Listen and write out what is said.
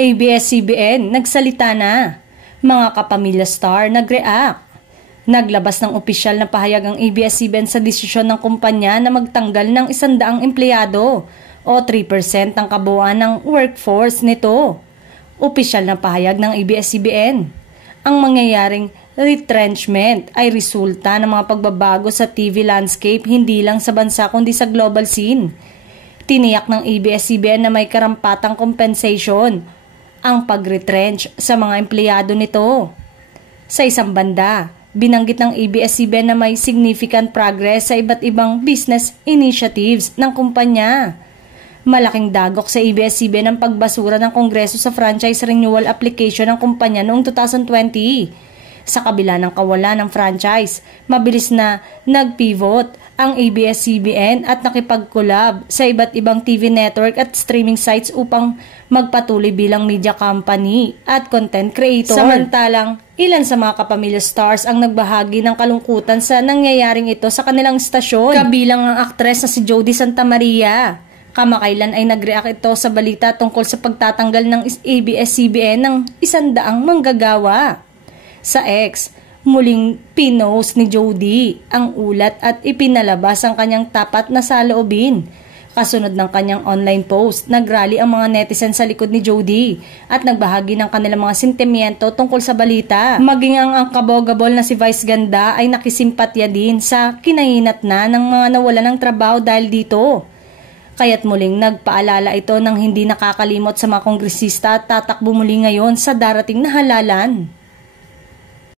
ABS-CBN nagsalita na. Mga kapamilya star nag-react. Naglabas ng opisyal na pahayag ang ABS-CBN sa desisyon ng kumpanya na magtanggal ng 100 empleyado o 3% ng kabuuan ng workforce nito. Opisyal na pahayag ng ABS-CBN. Ang mangyayaring retrenchment ay resulta ng mga pagbabago sa TV landscape hindi lang sa bansa kundi sa global scene. Tiniyak ng ABS-CBN na may karampatang compensation ang pag-retrench sa mga empleyado nito. Sa isang banda, binanggit ng ABS-CBN na may significant progress sa iba't ibang business initiatives ng kumpanya. Malaking dagok sa ABS-CBN ang pagbasura ng Kongreso sa franchise renewal application ng kumpanya noong 2020. Sa kabila ng kawalan ng franchise, mabilis na nag-pivot ang ABS-CBN at nakipag-collab sa iba't ibang TV network at streaming sites upang magpatuloy bilang media company at content creator. Samantalang, ilan sa mga kapamilya stars ang nagbahagi ng kalungkutan sa nangyayaring ito sa kanilang istasyon. Kabilang ang aktres na si Jody Santa Maria. Kamakailan ay nag-react ito sa balita tungkol sa pagtatanggal ng ABS-CBN ng 100 manggagawa. Sa X, muling pinost ni Jody ang ulat at ipinalabas ang kanyang tapat na saloobin. Kasunod ng kanyang online post, nagrally ang mga netizen sa likod ni Jody at nagbahagi ng kanilang mga sentimiento tungkol sa balita. Maging ang kabogabol na si Vice Ganda ay nakisimpatya din sa kinahinat na ng mga nawalan ng trabaho dahil dito. Kaya't muling nagpaalala ito ng hindi nakakalimot sa mga kongresista at tatakbo muli ngayon sa darating na halalan.